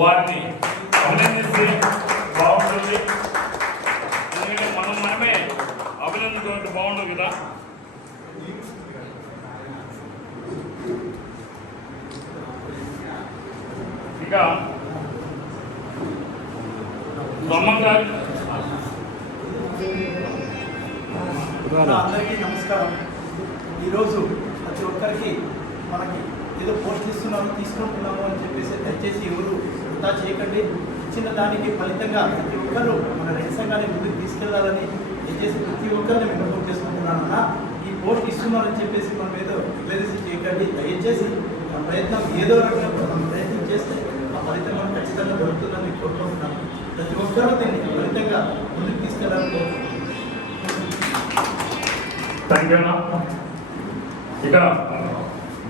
వారిని అభినందిస్తే బాగుంటుంది. ఎందుకంటే మనమే అభినందించుకుంటే బాగుంటుంది కదా. ఇక అందరికీ నమస్కారం. ఈరోజు ప్రతి ఒక్కరికి మనకి ఏదో పోస్ట్ ఇస్తున్నాము తీసుకుంటున్నాము అని చెప్పేసి దయచేసి ఎవరు వృధా చేయకండి. ఇచ్చిన దానికి ఫలితంగా ప్రతి ఒక్కరు మన రైతు సంఘాన్ని ముందుకు తీసుకెళ్లాలని దయచేసి ప్రతి ఒక్కరిని మేము నమోదు చేసుకుంటున్నానన్న. ఈ పోస్ట్ ఇస్తున్నామని చెప్పేసి మనం ఏదో రిక్లైజేషన్ చేయకండి. దయచేసి మన ప్రయత్నం ఏదో రకంగా మనం ప్రయత్నం చేస్తే ఆ ఫలితం మనం ఖచ్చితంగా దొరుకుతుందని కోరుకుంటున్నాను. ప్రతి ఒక్కరూ దీన్ని ఫలితంగా ముందుకు తీసుకెళ్లాలని కోరుకుంటున్నాను. ఇక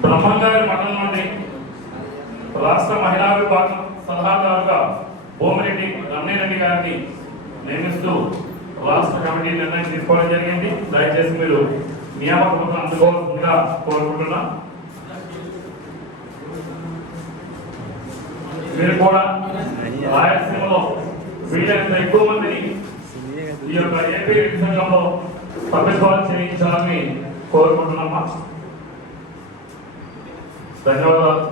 బ్రహ్మంగారి మండలం నుండి రాష్ట్ర మహిళా విభాగం సలహాదారుగా భూమిరెడ్డి రమణిరెడ్డి గారిని నియమిస్తూ రాష్ట్ర కమిటీ నిర్ణయం తీసుకోవడం జరిగింది. దయచేసి మీరు నియామక పత్రం అందుకోవాల్సిందిగా కోరుకుంటున్నా. మీరు కూడా రాయలసీమలో వీలైనంత ఎక్కువ మందిని ఈ యొక్క ఏపీ సంఘంలో సభ్యత్వాలు చేయించాలని కోరుకుంటున్నామా. ధన్యవాదాలు.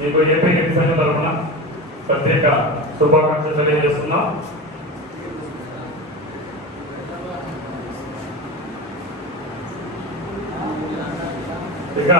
మీకు ఏపీ సంఘం తరఫున ప్రత్యేక శుభాకాంక్షలు తెలియజేస్తున్నాం. ఇక